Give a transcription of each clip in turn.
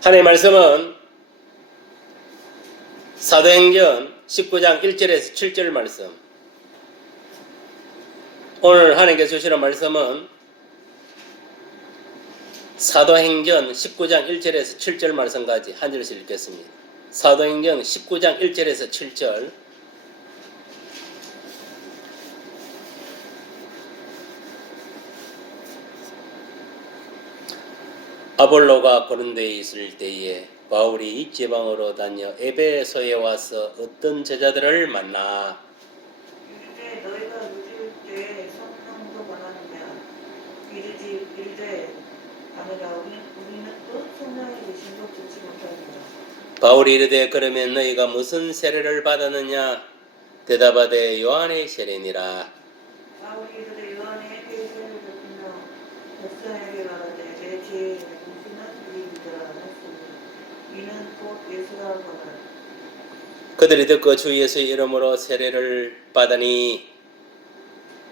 하나님의 말씀은 사도행전 19장 1절에서 7절 말씀. 오늘 하나님께서 주시는 말씀은 사도행전 19장 1절에서 7절 말씀까지 한 절씩 읽겠습니다. 사도행전 19장 1절에서 7절. 아볼로가 고린도에 있을 때에 바울이 이 지방으로 다녀 에베소에 와서 어떤 제자들을 만나? 이르되 너희가 늦을 때 성령도 권하느냐? 이르지 이르되 아니라 우리, 우리는 또 성령의 계심도 듣지 못하느냐 바울이 이르되 그러면 너희가 무슨 세례를 받았느냐? 대답하되 요한의 세례니라. 바울이 이르되 요한의 회개를 듣으며 백성에게 말하되 내 죄의 무슨은 우리 믿으라 하였으니 이는 곧 예수라 하거늘 그들이 듣고 주 예수의 이름으로 세례를 받으니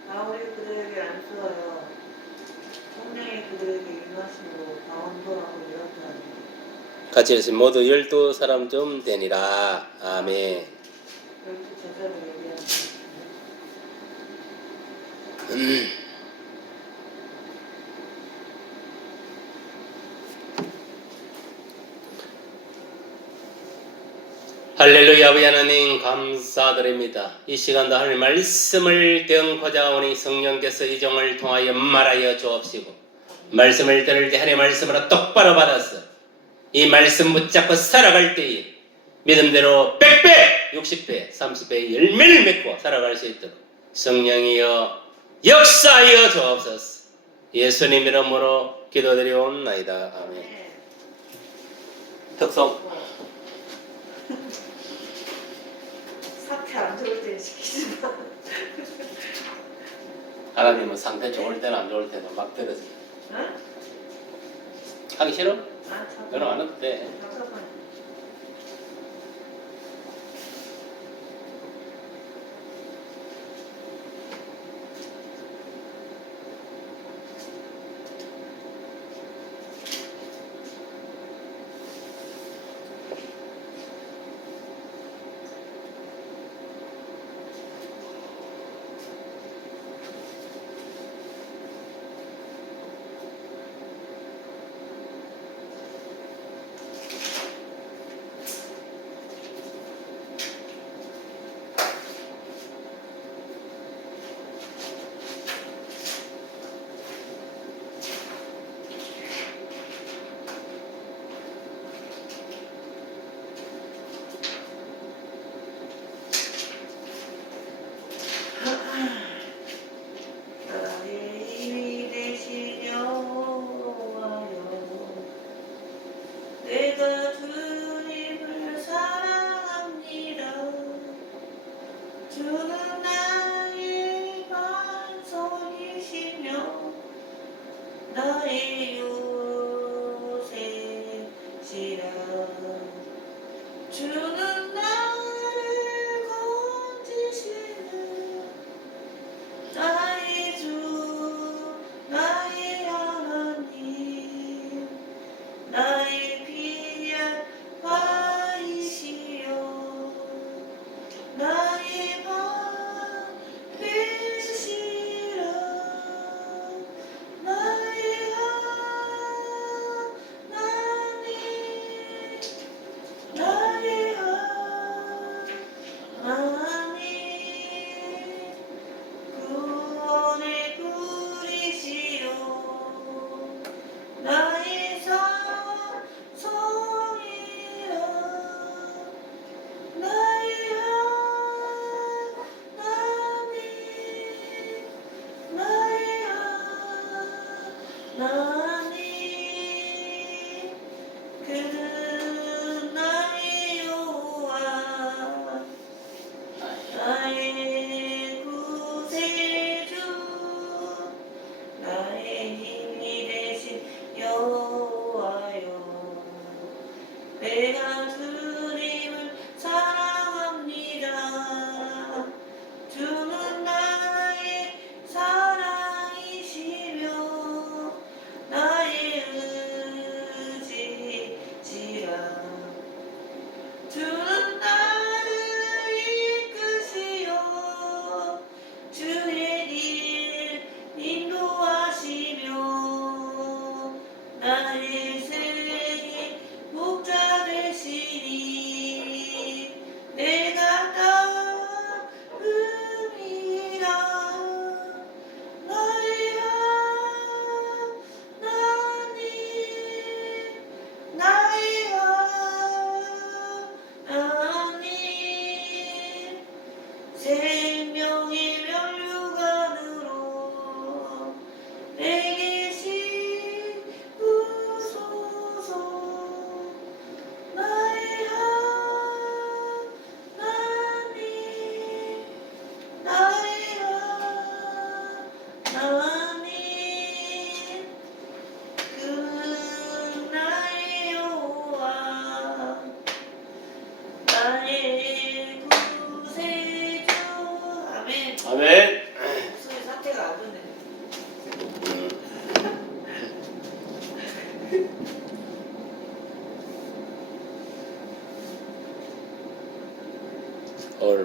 바울이 그들에게 안수하여 성령이 그들에게 임하시고 강원도하고 이렇다 하니. 같이 해서 모두 열두 사람쯤 되니라. 아멘. 열두 제자를 얘기하니 할렐루야 아버지 하나님 감사드립니다. 이 시간도 하나님 말씀을 되언고자 오니 성령께서 이 종을 통하여 말하여 주옵시고 말씀을 들을 때 하나님 말씀으로 똑바로 받아서 이 말씀 붙잡고 살아갈 때에 믿음대로 100배, 60배, 30배의 열매를 맺고 살아갈 수 있도록 성령이여 역사하여 주옵소서 예수님 이름으로 기도드리옵나이다. 아멘 네. 특성 사태 안 좋을 때 시키지 마. 하나님은 상태 좋을 때는 안 좋을 때는 막 들어서 응? 하기 싫어? 아, 참. 너는 안 해도 돼.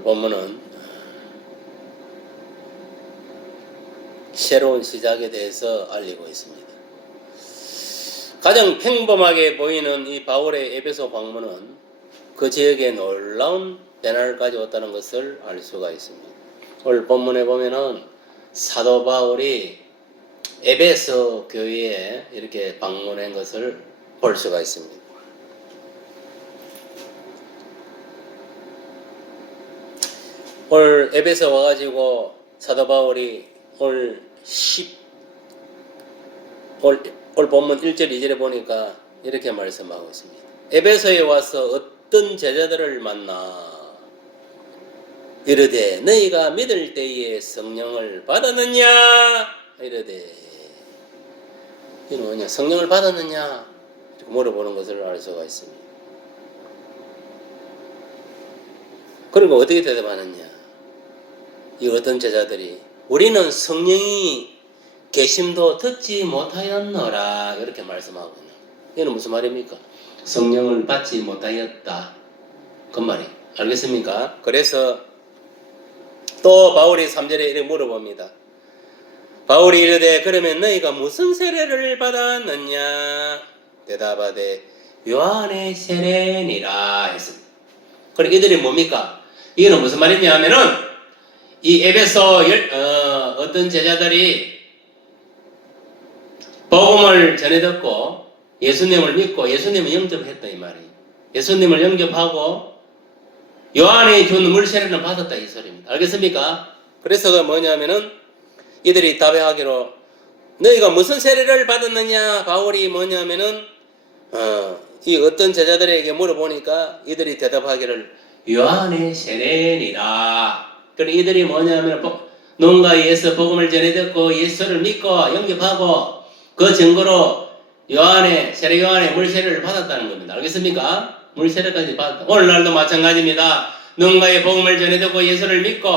오늘 본문은 새로운 시작에 대해서 알리고 있습니다. 가장 평범하게 보이는 이 바울의 에베소 방문은 그 지역에 놀라운 변화를 가져왔다는 것을 알 수가 있습니다. 오늘 본문에 보면은 사도 바울이 에베소 교회에 이렇게 방문한 것을 볼 수가 있습니다. 오늘 에베소 와가지고 사도 바울이 오늘 10, 올, 올 본문 1절 2절에 보니까 이렇게 말씀하고 있습니다. 에베소에 와서 어떤 제자들을 만나? 이르되 너희가 믿을 때에 성령을 받았느냐? 이르되 이는 뭐냐 성령을 받았느냐? 이렇게 물어보는 것을 알 수가 있습니다. 그러니까 어떻게 대답하느냐 이 어떤 제자들이 우리는 성령이 계심도 듣지 못하였노라 이렇게 말씀하고 있는 이는 무슨 말입니까? 성령을 받지 못하였다 그 말이 알겠습니까? 그래서 또 바울이 3절에 이렇게 물어봅니다. 바울이 이르되 그러면 너희가 무슨 세례를 받았느냐? 대답하되 요한의 세례니라 했습니다. 그럼 이들이 뭡니까? 이거는 무슨 말이냐 하면은 이 열, 어, 어떤 제자들이 복음을 전해 듣고 예수님을 믿고 예수님을 영접했다 이 말이에요. 예수님을 영접하고 요한이 준 물세례는 받았다 이 소리입니다. 알겠습니까? 그래서 그 뭐냐면은 이들이 답하기로 너희가 무슨 세례를 받았느냐 바울이 뭐냐면은 어, 이 어떤 제자들에게 물어보니까 이들이 대답하기를 요한의 세례니라. 그래 이들이 뭐냐면 복- 농가에서 복음을 전해 듣고 예수를 믿고 영접하고 그 증거로 요한의 세례 요한의 물세례를 받았다는 겁니다. 알겠습니까? 물세례까지 받았다. 오늘날도 마찬가지입니다. 농가의 복음을 전해 듣고 예수를 믿고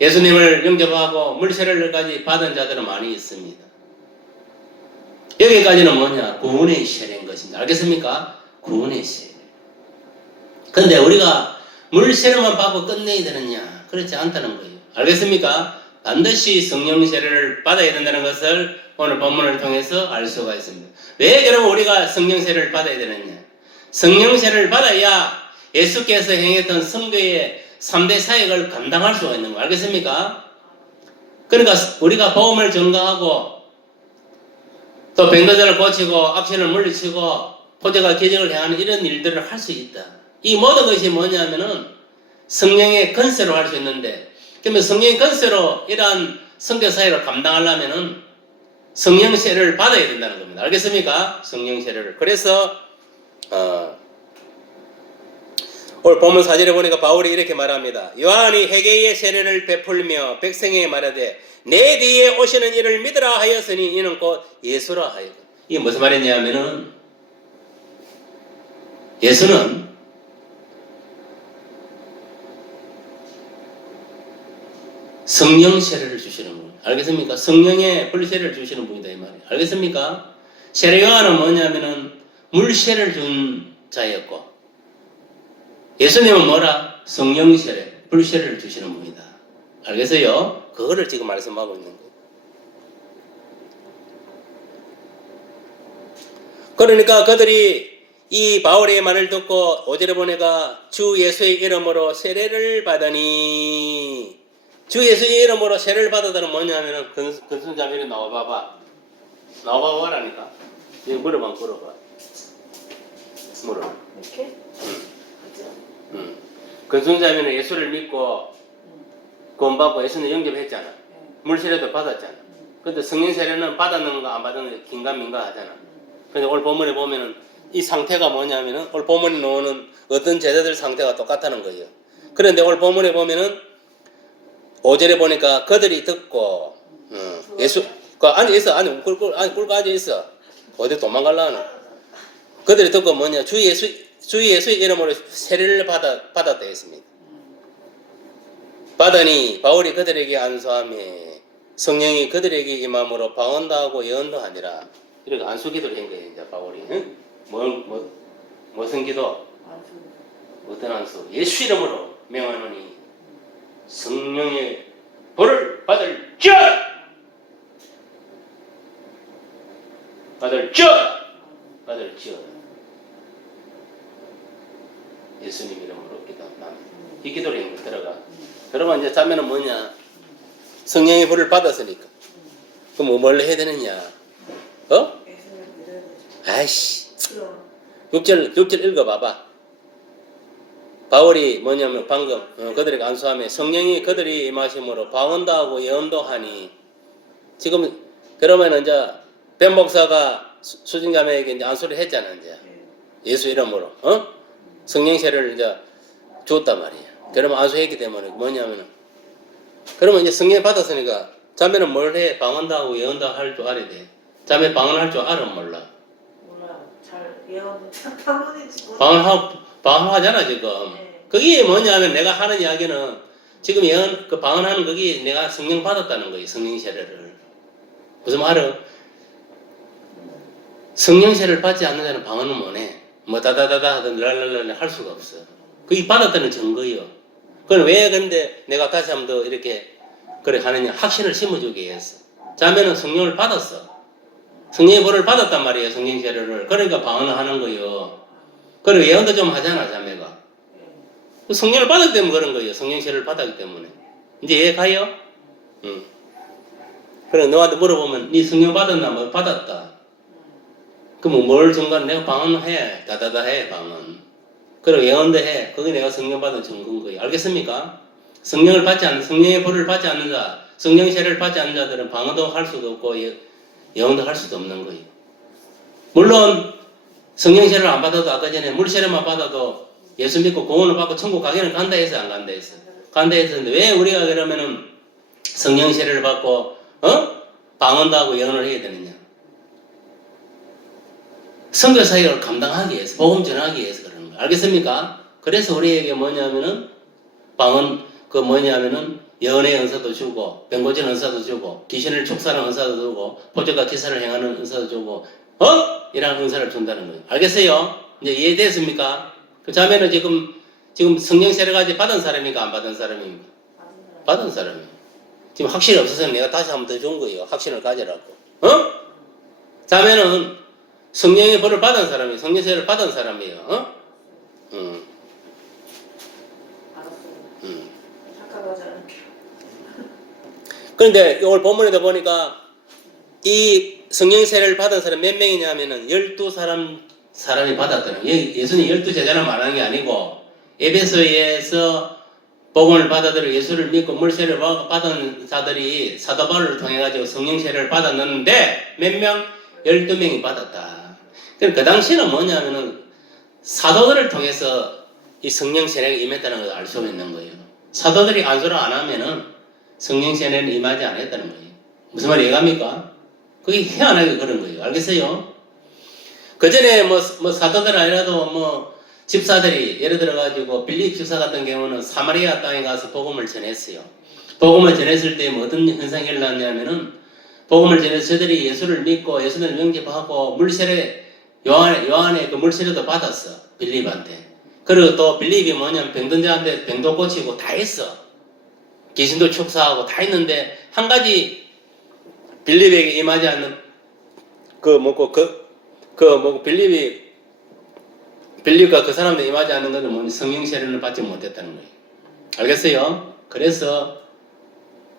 예수님을 영접하고 물세례를까지 받은 자들은 많이 있습니다. 여기까지는 뭐냐? 구원의 세례인 것입니다. 알겠습니까? 구원의 세례. 근데 우리가 물세례만 받고 끝내야 되느냐? 그렇지 않다는 거예요. 알겠습니까? 반드시 성령 세례를 받아야 된다는 것을 오늘 본문을 통해서 알 수가 있습니다. 왜 그럼 우리가 성령 세례를 받아야 되느냐? 성령 세례를 받아야 예수께서 행했던 성교의 3대 사역을 감당할 수가 있는 거 알겠습니까? 그러니까 우리가 복음을 전가하고 또 병거자를 고치고 악신을 물리치고 포제가 기적을 행하는 이런 일들을 할 수 있다. 이 모든 것이 뭐냐면은 성령의 건세로 할 수 있는데 그러면 성령의 건세로 이러한 성교 사역을 감당하려면은 성령 세례를 받아야 된다는 겁니다. 알겠습니까? 성령 세례를. 그래서 어, 오늘 본문 사절에 보니까 바울이 이렇게 말합니다. 요한이 회개의 세례를 베풀며 백성에게 말하되 내 뒤에 오시는 이를 믿으라 하였으니 이는 곧 예수라 하여. 이게 무슨 말이냐면은 예수는 성령 세례를 주시는 분. 알겠습니까? 성령의 불세례를 주시는 분이다 이 말이에요. 알겠습니까? 세례 요한은 뭐냐면은 물세례를 준 자였고 예수님은 뭐라? 성령 세례, 불세례를 주시는 분이다. 알겠어요? 그거를 지금 말씀하고 있는 거예요. 그러니까 그들이 이 바울의 말을 듣고 오절에 보내가 주 예수의 이름으로 세례를 받으니 주 예수의 이름으로 세례를 받았다는 뭐냐면은 근, 근순자매 이리 나와봐봐 나와봐라니까 이거 물어봐 물어봐 물어 이렇게? 그죠? 음. 근순자매는 예수를 믿고 구원받고 예수는 영접했잖아 네. 물세례도 받았잖아 근데 성령 세례는 받았는가 안 받았는가 긴가민가 하잖아 근데 오늘 본문에 보면은 이 상태가 뭐냐면은 오늘 본문에 나오는 어떤 제자들 상태가 똑같다는 거예요. 그런데 오늘 본문에 보면은 5절에 보니까 그들이 듣고 어, 예수 그 안에 있어 안에 꿀꿀 안에 꿀 가져 있어 어디 도망갈라는 그들이 듣고 뭐냐 주 예수 주 예수의 이름으로 세례를 받아 받았다 했습니다. 받으니 바울이 그들에게 안수함에 성령이 그들에게 임함으로 방언도 하고 예언도 하니라 이렇게 안수기도를 한 거예요 이제 바울이 응? 뭐, 뭐, 무슨 기도? 안수. 어떤 안수? 예수 이름으로 명하노니 성령의 불을 받을 자 받을 자 받을 자 예수님 이름으로 기도합니다. 이 기도를 한번 들어가. 그러면 이제 자매는 뭐냐? 성령의 불을 받았으니까. 그럼 뭐뭘 해야 되느냐? 어? 아이씨. 그럼 6절, 6절 읽어봐봐. 바울이 뭐냐면 방금 어, 그들에게 안수함에 성령이 그들이 임하심으로 방언도 하고 예언도 하니 지금 그러면 이제 벤 목사가 수- 수진자매에게 이제 안수를 했잖아 이제 예. 예수 이름으로 어 성령세를 이제 주었단 말이야. 그러면 안수했기 때문에 뭐냐면은 그러면 이제 성령 받았으니까 자매는 뭘 해? 방언도 하고 예언도 할 줄 알아야 돼. 자매 방언할 줄 알아 몰라? 몰라요. 잘 예언 방언인지 못. 방언하 방언하잖아 지금. 네. 그게 뭐냐면 내가 하는 이야기는 지금 예언 그 방언하는 그게 내가 성령 받았다는 거예요. 성령 세례를 무슨 말은 성령 세례를 받지 않는 자는 방언은 뭐네? 뭐 다다다다 하든 랄랄랄 할 수가 없어. 그게 받았다는 증거예요. 그건 왜 근데 내가 다시 한번 더 이렇게 그래 하느냐 확신을 심어주기 위해서. 자매는 성령을 받았어. 성령의 벌을 받았단 말이에요. 성령 세례를. 그러니까 방언을 하는 거예요. 그리고 예언도 좀 하잖아 자매가. 그 성령을 받았기 때문에 그런 거예요. 성령 세례를 받았기 때문에. 이제 이해 가요? 응. 그래 너한테 물어보면 네 성령 받았나? 뭐 받았다. 그럼 뭘 증거는 내가 방언해. 다다다 해 방언. 그리고 예언도 해. 그게 내가 성령 받은 증거인 거예요. 알겠습니까? 성령을 받지 않는 성령의 벌을 받지 않는 자, 성령 세례를 받지 않는 자들은 방언도 할 수도 없고 예, 예언도 할 수도 없는 거예요. 물론 성령 세례를 안 받아도 아까 전에 물 세례만 받아도 예수 믿고 구원을 받고 천국 가기는 간다 해서 안 간다 했어. 간다 했었는데 왜 우리가 그러면은 성령 세례를 받고 어 방언도 하고 예언을 해야 되느냐? 선교 사역을 감당하기 위해서 복음 전하기 위해서 그러는 거예요. 알겠습니까? 그래서 우리에게 뭐냐면은 방언 그 뭐냐면은 예언의 은사도 주고 병고진 은사도 주고 귀신을 축사하는 은사도 주고 포적과 기사를 행하는 은사도 주고 어? 이런 은사를 준다는 거예요. 알겠어요? 이제 이해됐습니까? 그 자매는 지금 지금 성령 세례까지 받은 사람입니까? 안 받은 사람입니까? 받은 사람이에요. 지금 확신이 없어서 내가 다시 한번더준 거예요. 확신을 가지라고. 어? 자매는 성령의 벌을 받은 사람이에요. 성령 세례를 받은 사람이에요. 어? 음. 음. 그런데 이걸 본문에도 보니까 이 성령 세례를 받은 사람 몇 명이냐면은 12사람 사람이 받았다는. 예- 예수님 12제자는 말하는 게 아니고 에베소에서 복음을 받아들여 예수를 믿고 물세를 받은 자들이 사도 바울을 통해 가지고 성령 세례를 받았는데 몇 명? 12명이 받았다. 그럼 그 당시는 뭐냐면은 사도들을 통해서 이 성령 세례가 임했다는 것을 알수 있는 거예요. 사도들이 안수를 안 하면은 성령 세례는 임하지 않았다는 거예요. 무슨 말이 이해갑니까? 그게 희한하게 그런 거예요. 알겠어요? 그 전에 뭐, 뭐 사도들 아니라도 뭐 집사들이 예를 들어가지고 빌립 집사 같은 경우는 사마리아 땅에 가서 복음을 전했어요. 복음을 전했을 때 뭐 어떤 현상이 일어났냐면은 복음을 전해서 저들이 예수를 믿고 예수를 영접하고 물세례 요한 요한의 그 물세례도 받았어 빌립한테. 그리고 또 빌립이 뭐냐면 병든 자한테 병도 고치고 다 했어. 귀신도 축사하고 다 했는데 한 가지 빌립에게 임하지 않는 그 뭐고 그 그 뭐고 빌립이 빌립과 그 사람들 임하지 않는 것은 뭐냐 성령 세례를 받지 못했다는 거예요. 알겠어요? 그래서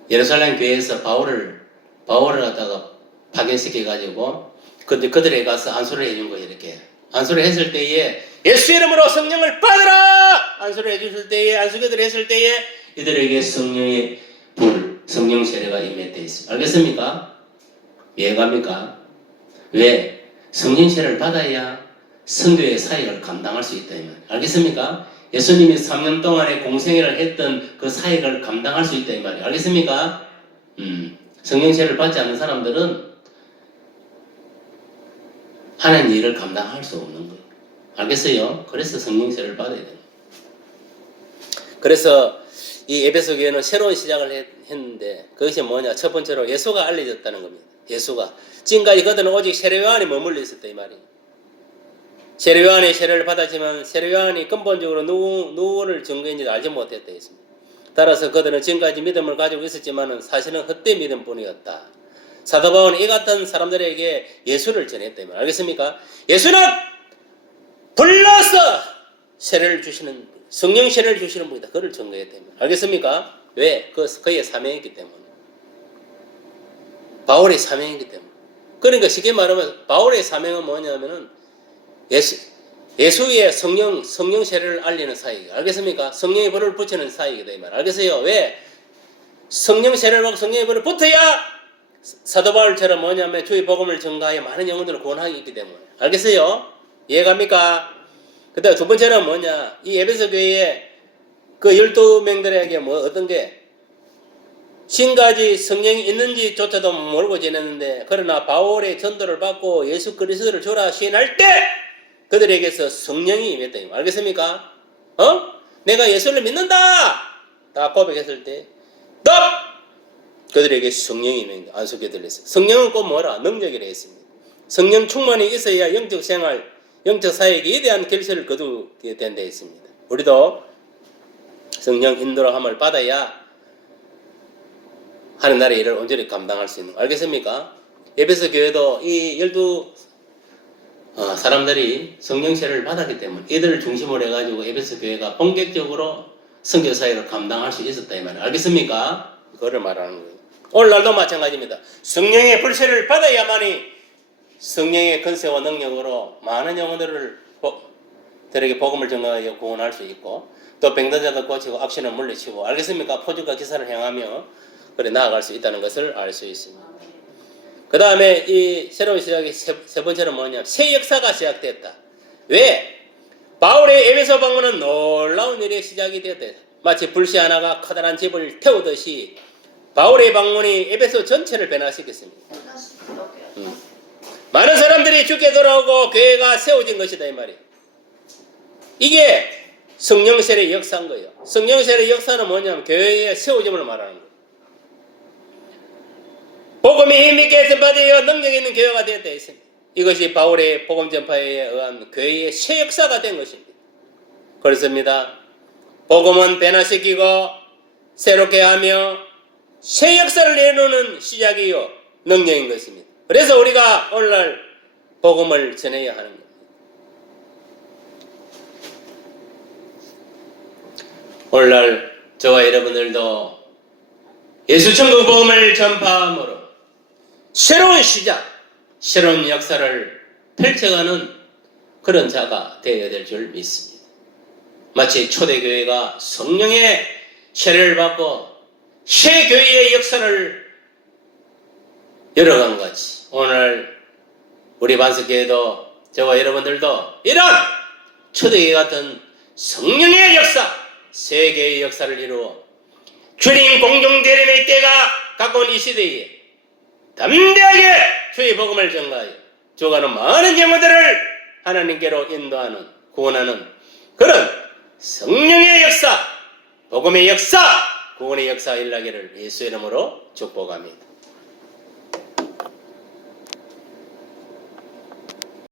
예루살렘 교회에서 바울을 바울을 갖다가 파견시켜 가지고 근데 그들에 가서 안수를 해준 거예요 이렇게 안수를 했을 때에 예수 이름으로 성령을 받으라 안수를 해주실 때에 안수교들을 했을 때에 이들에게 성령의 불 성령 세례가 임했대 있어 알겠습니까? 왜 성령 세례를 받아야 성교의 사역을 감당할 수 있다 이 말. 알겠습니까? 예수님이 3년 동안에 공생애를 했던 그 사역을 감당할 수 있다 이 말이에요. 알겠습니까? 음, 성령세를 받지 않는 사람들은 하는 일을 감당할 수 없는 거예요. 알겠어요? 그래서 성령세를 받아야 돼요. 그래서 이 에베소 교회는 새로운 시작을 했, 했는데 그것이 뭐냐? 첫 번째로 예수가 알려졌다는 겁니다. 예수가 지금까지 그들은 오직 세례요한이 머물러 있었다 이 말이에요. 세례요한의 세례를 받았지만 세례요한이 근본적으로 누구, 누구를 증거인지 알지 못했다 했습니다. 따라서 그들은 지금까지 믿음을 가지고 있었지만 사실은 헛된 믿음뿐이었다. 사도 바울은 이 같은 사람들에게 예수를 전했다면 알겠습니까? 예수는 불러서 세례를 주시는 분, 성령 세례를 주시는 분이다. 그를 증거했다면 알겠습니까? 왜? 그 그의 사명이기 때문에. 바울의 사명이기 때문에. 그러니까 쉽게 말하면 바울의 사명은 뭐냐면은 예수 예수의 성령 성령 세례를 알리는 사이. 알겠습니까? 성령의 불을 붙이는 사이이다 이 말. 알겠어요? 왜? 성령 세례를 받고 성령의 불을 붙어야 사도 바울처럼 뭐냐면 주의 복음을 전가하여 많은 영혼들을 구원하기 있기 때문에. 알겠어요? 이해갑니까? 그 다음 두 번째는 뭐냐? 이 에베소 교회에 그 열두 명들에게 뭐 어떤 게 신가지 성령이 있는지조차도 모르고 지냈는데 그러나 바울의 전도를 받고 예수 그리스도를 주라 시인할 때 그들에게서 성령이 임했다. 알겠습니까? 어? 내가 예수를 믿는다! 다 고백했을 때, 너! 그들에게 성령이 임했다. 안속에 들렸어요. 성령은 꼭 뭐라? 능력이라 했습니다. 성령 충만이 있어야 영적 생활, 영적 사역에 대한 결실을 거두게 된다 했습니다. 우리도 성령 인도함을 받아야 하는 나라의 일을 온전히 감당할 수 있는 거 알겠습니까? 에베소 교회도 이 열두 어, 사람들이 성령세를 받았기 때문에 이들을 중심으로 해가지고 에베소 교회가 본격적으로 선교 사역을 감당할 수 있었다 이 말이에요. 알겠습니까? 그거를 말하는 거예요. 오늘날도 마찬가지입니다. 성령의 불세를 받아야만이 성령의 건세와 능력으로 많은 영혼들을 보- 들에게 복음을 전하여 구원할 수 있고 또 병든자도 고치고 악신을 물리치고 알겠습니까? 포주가 기사를 행하며 그래 나아갈 수 있다는 것을 알 수 있습니다. 그 다음에 이 새로운 시작이 세, 세 번째는 뭐냐? 새 역사가 시작됐다. 왜? 바울의 에베소 방문은 놀라운 일의 시작이 되었다. 마치 불씨 하나가 커다란 집을 태우듯이 바울의 방문이 에베소 전체를 변화시켰습니다. 음. 많은 사람들이 죽게 돌아오고 교회가 세워진 것이다 이 말이에요. 이게 성령세례 역사인 거예요. 성령세례 역사는 뭐냐면 교회의 세워짐을 말하는 거예요. 복음이 힘있게 전파되어 능력 있는 교회가 되었다 했습니다. 이것이 바울의 복음 전파에 의한 교회의 새 역사가 된 것입니다. 그렇습니다. 복음은 변화시키고 새롭게 하며 새 역사를 내놓는 시작이요 능력인 것입니다. 그래서 우리가 오늘날 복음을 전해야 하는 겁니다. 오늘날 저와 여러분들도 예수 천국 복음을 전파함으로 새로운 시작, 새로운 역사를 펼쳐가는 그런 자가 되어야 될 줄 믿습니다. 마치 초대교회가 성령의 세례를 받고 새 교회의 역사를 열어간 같이 오늘 우리 반석교회도 저와 여러분들도 이런 초대교회 같은 성령의 역사, 세계의 역사를 이루어 주님 공중대림의 때가 가까운 이 시대에 담대하게 주의 복음을 전가하여 주가는 많은 영혼들을 하나님께로 인도하는 구원하는 그런 성령의 역사, 복음의 역사, 구원의 역사 일나기를 예수의 이름으로 축복합니다.